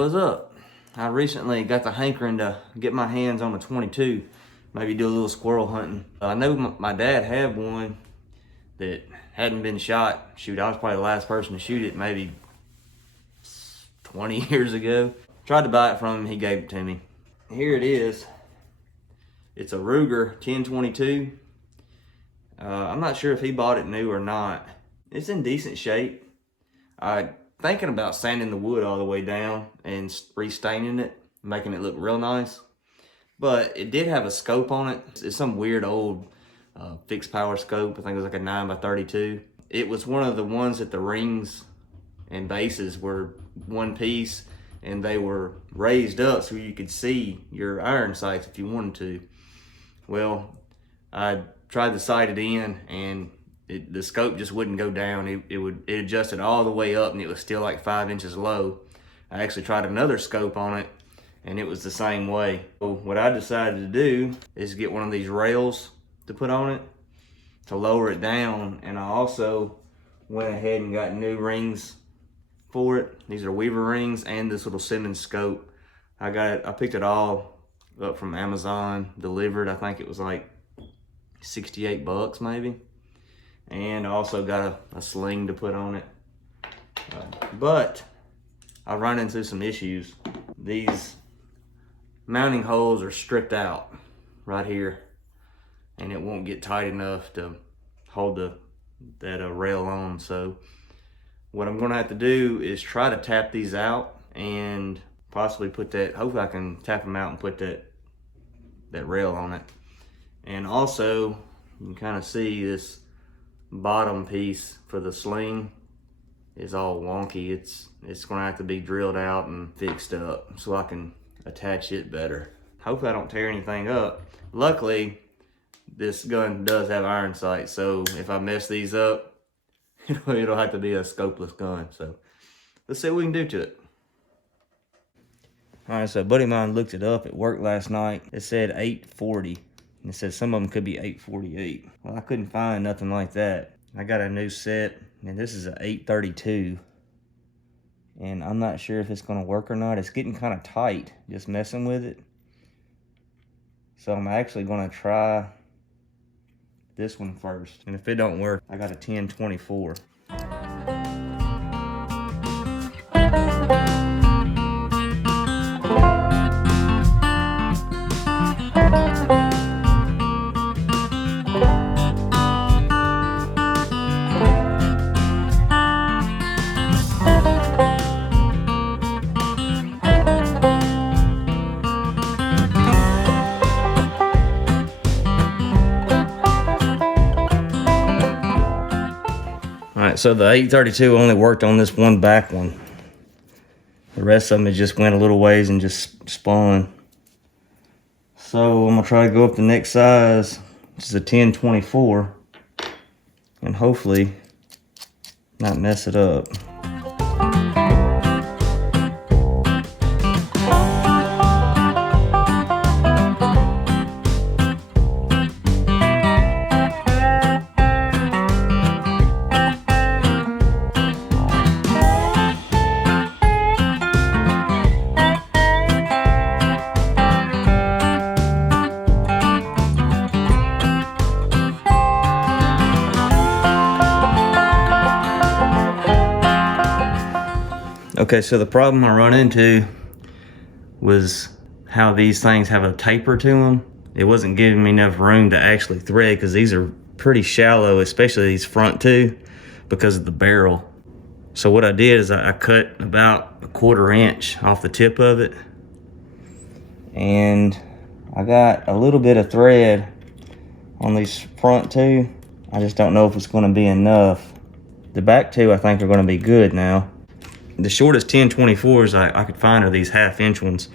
What's up? I recently got the hankering to get my hands on a 22, maybe do a little squirrel hunting. I know my dad had one that hadn't been shot. Shoot, I was probably the last person to shoot it maybe 20 years ago. Tried to buy it from him, he gave it to me. Here it is. It's a Ruger 1022. I'm not sure if he bought it new or not. It's in decent shape. I'm thinking about sanding the wood all the way down and restaining it, making it look real nice. But it did have a scope on it. It's some weird old fixed power scope. I think it was like a 9x32. It was one of the ones that the rings and bases were one piece, and they were raised up so you could see your iron sights if you wanted to. Well, I tried to sight it in, and the scope just wouldn't go down. It adjusted all the way up, and it was still like 5 inches low. I actually tried another scope on it, and it was the same way. So what I decided to do is get one of these rails to put on it to lower it down, and I also went ahead and got new rings for it. These are Weaver rings and this little Simmons scope. I picked it all up from Amazon, delivered. I think it was like 68 bucks maybe. And I also got a sling to put on it. But I run into some issues. These mounting holes are stripped out right here, and it won't get tight enough to hold that rail on. So what I'm gonna have to do is try to tap these out and possibly put that, hopefully I can tap them out and put that rail on it. And also, you can kind of see this bottom piece for the sling is all wonky. It's gonna have to be drilled out and fixed up so I can attach it better. Hopefully I don't tear anything up. Luckily, this gun does have iron sights, so if I mess these up, it'll have to be a scopeless gun. So let's see what we can do to it. All right, so a buddy of mine looked it up at work last night. It said 840. And it said some of them could be 848. Well, I couldn't find nothing like that. I got a new set, and this is an 832. And I'm not sure if it's gonna work or not. It's getting kind of tight, just messing with it. So I'm actually gonna try this one first. And if it don't work, I got a 1024. Alright, so the 832 only worked on this one back one. The rest of them, it just went a little ways and just spun. So I'm gonna try to go up the next size, which is a 1024, and hopefully not mess it up. Okay, so the problem I run into was how these things have a taper to them. It wasn't giving me enough room to actually thread, because these are pretty shallow, especially these front two, because of the barrel. So what I did is I cut about 1/4 inch off the tip of it, and I got a little bit of thread on these front two. I just don't know if it's going to be enough. The back two I think are going to be good now. The shortest 1024s I could find are these 1/2 inch ones.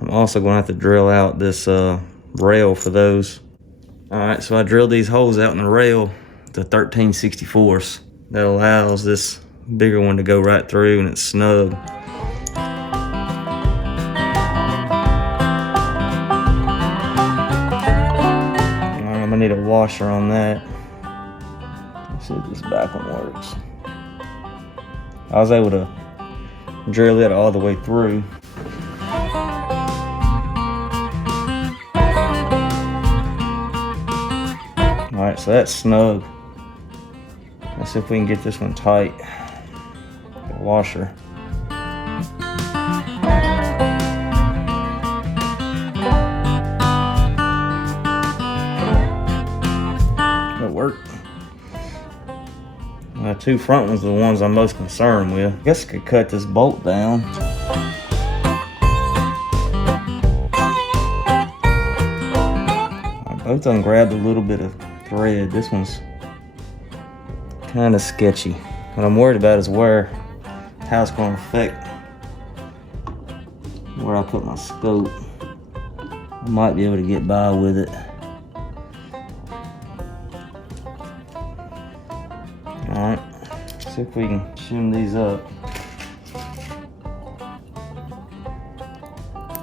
I'm also going to have to drill out this rail for those. Alright, so I drilled these holes out in the rail to 13/64. That allows this bigger one to go right through, and it's snug. Alright, I'm going to need a washer on that. Let's see if this back one works. I was able to drill it all the way through. All right, so that's snug. Let's see if we can get this one tight. The washer. That worked. The two front ones are the ones I'm most concerned with. I guess I could cut this bolt down. Both of them grabbed a little bit of thread. This one's kind of sketchy. What I'm worried about is how it's going to affect where I put my scope. I might be able to get by with it. Alright, see if we can shim these up.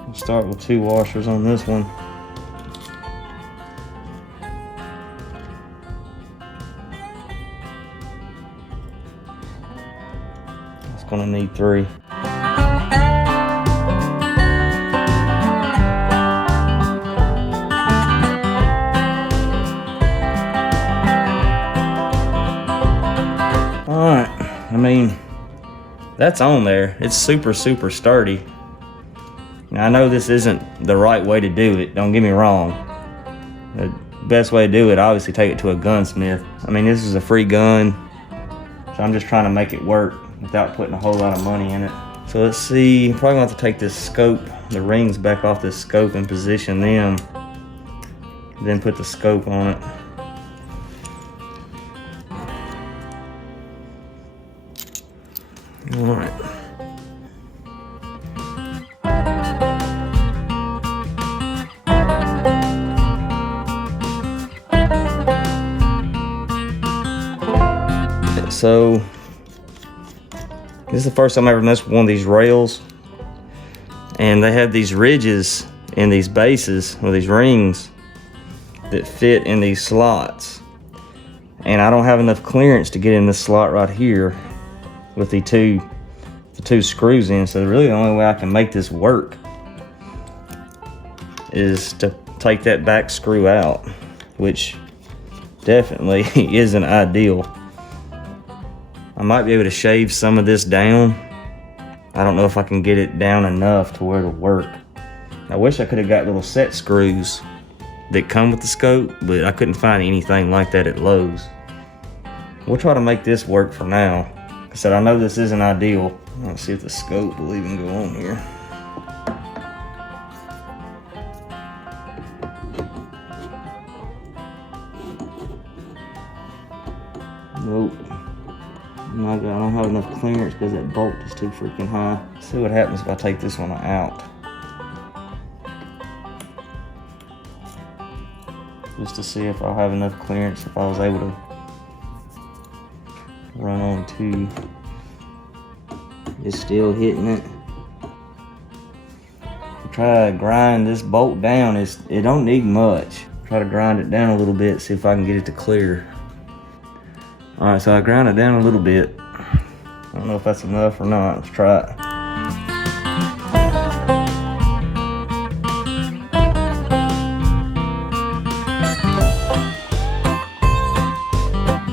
We'll start with 2 washers on this one. It's gonna need 3. Alright, I mean, that's on there. It's super sturdy. Now I know this isn't the right way to do it, don't get me wrong. The best way to do it, obviously take it to a gunsmith. I mean, this is a free gun, so I'm just trying to make it work without putting a whole lot of money in it. So let's see, I'm probably gonna have to take this scope, the rings back off this scope and position them, then put the scope on it. All right. So this is the first time I ever messed with one of these rails, and they have these ridges in these bases or these rings that fit in these slots, and I don't have enough clearance to get in this slot right here with the two screws in. So really the only way I can make this work is to take that back screw out, which definitely isn't ideal. I might be able to shave some of this down. I don't know if I can get it down enough to where it'll work. I wish I could have got little set screws that come with the scope, but I couldn't find anything like that at Lowe's. We'll try to make this work for now. Like I said, I know this isn't ideal. Let's see if the scope will even go on here. Nope. I don't have enough clearance because that bolt is too freaking high. Let's see what happens if I take this one out. Just to see if I'll have enough clearance if I was able to run on 2. It's still hitting it. Try to grind this bolt down. It don't need much. Try to grind it down a little bit, see if I can get it to clear. All right, so I ground it down a little bit. I don't know if that's enough or not. Let's try it.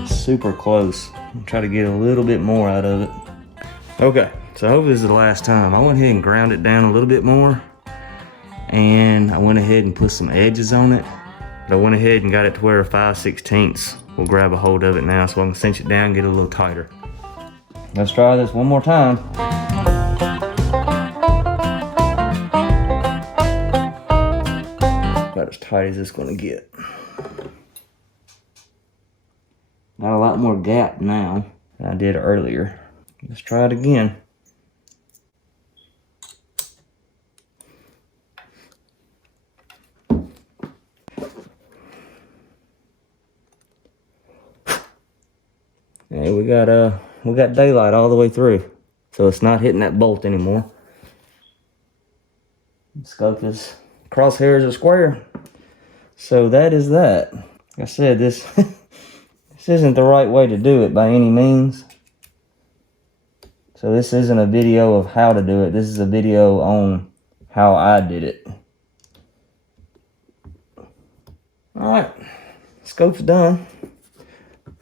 Super close. I'll try to get a little bit more out of it. Okay, so hopefully this is the last time. I went ahead and ground it down a little bit more, and I went ahead and put some edges on it. But I went ahead and got it to where a 5/16 will grab a hold of it now, so I can cinch it down and get it a little tighter. Let's try this one more time. About as tight as it's gonna get. Got a lot more gap now than I did earlier. Let's try it again. Hey, we got daylight all the way through, so it's not hitting that bolt anymore. Scope is crosshairs are square, so that is that. Like I said, this this isn't the right way to do it by any means. So this isn't a video of how to do it. This is a video on how I did it. Alright, scope's done.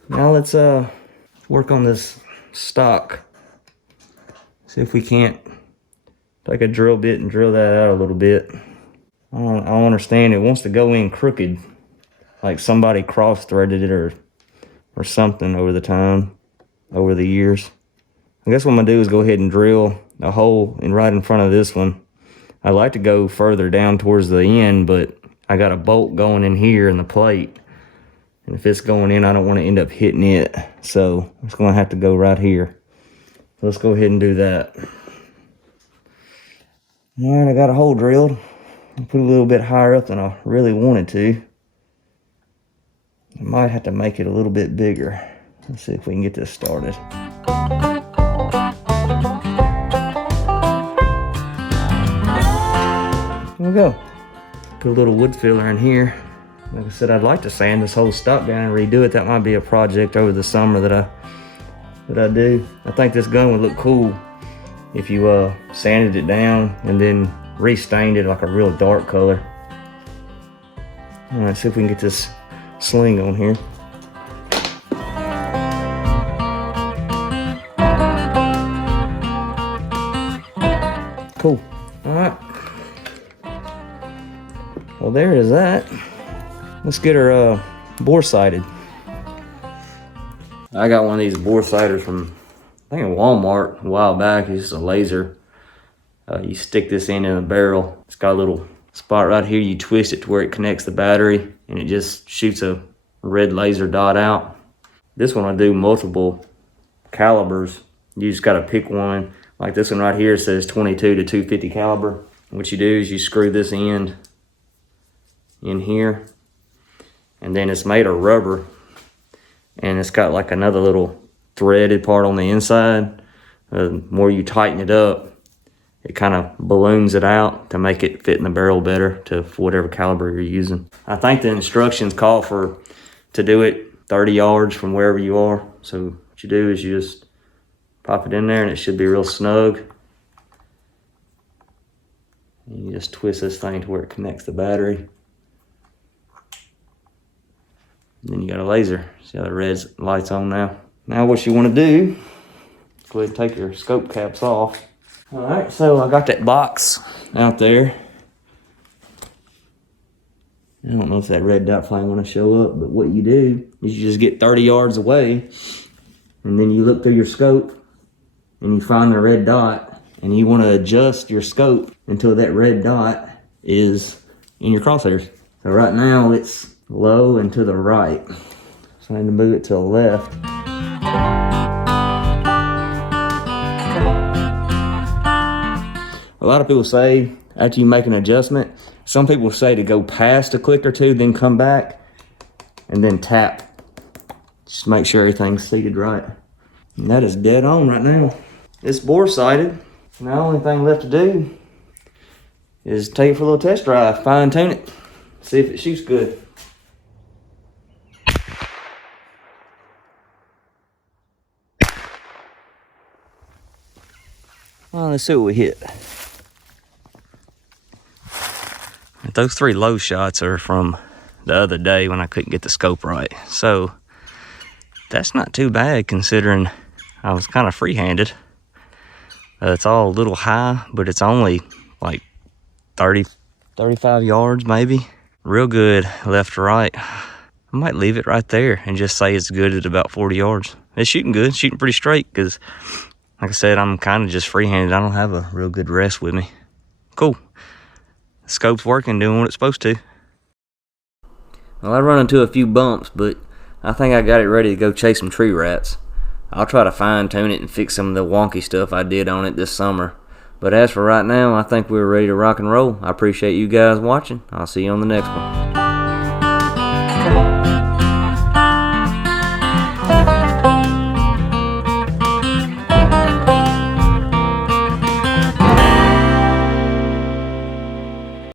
Now let's work on this stock. See if we can't take a drill bit and drill that out a little bit. I don't understand, it wants to go in crooked. Like somebody cross-threaded it or something over the years. I guess what I'm gonna do is go ahead and drill a hole right in front of this one. I'd like to go further down towards the end, but I got a bolt going in here in the plate. And if it's going in, I don't want to end up hitting it. So it's gonna have to go right here. So let's go ahead and do that. All right, I got a hole drilled. I put a little bit higher up than I really wanted to. I might have to make it a little bit bigger. Let's see if we can get this started. There we go. Put a little wood filler in here. Like I said, I'd like to sand this whole stock down and redo it. That might be a project over the summer that I do. I think this gun would look cool if you sanded it down and then re-stained it like a real dark color. All right, see if we can get this sling on here. Cool. All right. Well, there is that. Let's get her bore sighted. I got one of these bore sighters from, I think, in Walmart a while back. It's just a laser. You stick this in a barrel. It's got a little spot right here. You twist it to where it connects the battery, and it just shoots a red laser dot out. This one I do multiple calibers. You just got to pick one. Like this one right here says 22 to 250 caliber. What you do is you screw this end in here, and then it's made of rubber, and it's got like another little threaded part on the inside. The more you tighten it up, it kind of balloons it out to make it fit in the barrel better to whatever caliber you're using. I think the instructions call for to do it 30 yards from wherever you are. So what you do is you just pop it in there, and it should be real snug. And you just twist this thing to where it connects the battery. And then you got a laser. See how the red light's on now? Now what you want to do, go ahead and take your scope caps off. All right, so I got that box out there. I don't know if that red dot flame want to show up, but what you do is you just get 30 yards away, and then you look through your scope and you find the red dot, and you want to adjust your scope until that red dot is in your crosshairs. So right now it's low and to the right. So I need to move it to the left. A lot of people say after you make an adjustment, some people say to go past a click or two, then come back and then tap. Just make sure everything's seated right. And that is dead on right now. It's bore sighted. Now the only thing left to do is take it for a little test drive, fine tune it, see if it shoots good. Well, let's see what we hit. Those 3 low shots are from the other day when I couldn't get the scope right. So that's not too bad considering I was kind of free-handed. It's all a little high, but it's only like 30, 35 yards maybe. Real good left to right. I might leave it right there and just say it's good at about 40 yards. It's shooting good, shooting pretty straight because, like I said, I'm kind of just free-handed. I don't have a real good rest with me. Cool. The scope's working, doing what it's supposed to. Well, I run into a few bumps, but I think I got it ready to go chase some tree rats. I'll try to fine-tune it and fix some of the wonky stuff I did on it this summer. But as for right now, I think we're ready to rock and roll. I appreciate you guys watching. I'll see you on the next one.